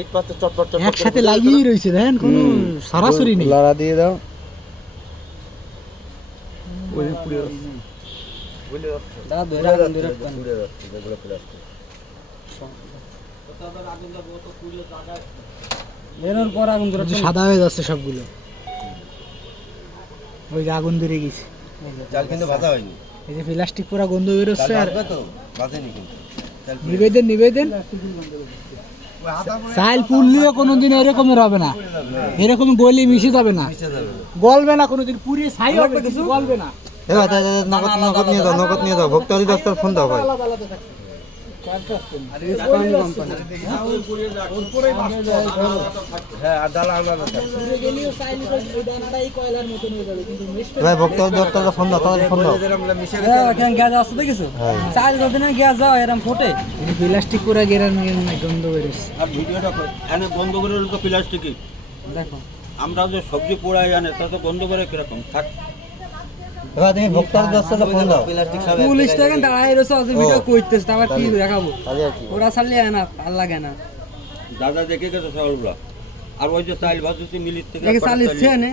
এক পাতে চটপট চটপট একসাথে লাগিয়েই রয়েছে দেখেন কোনো সরাসরি নেই। লাড়া দিয়ে দাও। ওই পুড়ে যাচ্ছে বলে যাচ্ছে দাদা ধরে আগুন ধরে রাখবেন। পুড়ে যাচ্ছে যেগুলো প্লাস্টিক এর পর আগুন ধরে ওই যে সাদা হয়ে যাচ্ছে সবগুলো, ওই যে আগুন ধরে গেছে। চাল কিন্তু ভাজা হয়নি। এই যে প্লাস্টিক পুরো গন্ধ বেরোচ্ছে। আর ভাজবে তো ভাজেনি কিন্তু চাল নিবেদন চাল পুড়লেও কোনোদিন এরকমের হবে না, এরকম গলি মিশে যাবে না, মিশে যাবে গলবে না কোনোদিন, পুড়িয়ে ছাই হবে কিছু গলবে না। নগদ নিয়ে যাও। ভক্ত দপ্তর ফোন দাও ভাই। আলাদা আলাদা থাকবে। হ্যাঁ আর ডাল আলাদা থাকে পুড়ে গেলেও চাইলে ওই দানাটাই কয়লার মতন হয়ে যাবে, কিন্তু মিশবে ভাই ভক্ত দপ্তরে ফোন দাও, তাহলে ফোন দাও। আমরা মিশে কেন গ্যাস আসতে দেখেছো? চাল যতদিন গ্যাস যাও এরকম ফোটে। এই প্লাস্টিক পুরো গেরার গন্ধ বেরোচ্ছে। আর ভিডিওটা এনে বন্ধ করে হলো তো প্লাস্টিকই। দেখো আমরা যে সবজি পোড়াই আনে তা তো বন্ধ করে কিরকম থাক। এবার তুমি ভক্ত দপ্তরে ফোন দাও। প্লাস্টিক খাবে পুলিশ থেকে দাঁড়াই রয়েছে ওদের ভিডিও করতেছে, আবার কি দেখাবো? তাহলে আর কি? ওরা ছাড়লে না ভাল লাগে না। দাদা দেখে গেছে চাউলগুলা। আর ওই যে চাইল ভাজুছি মিলির থেকে দেখে চালিয়েছে না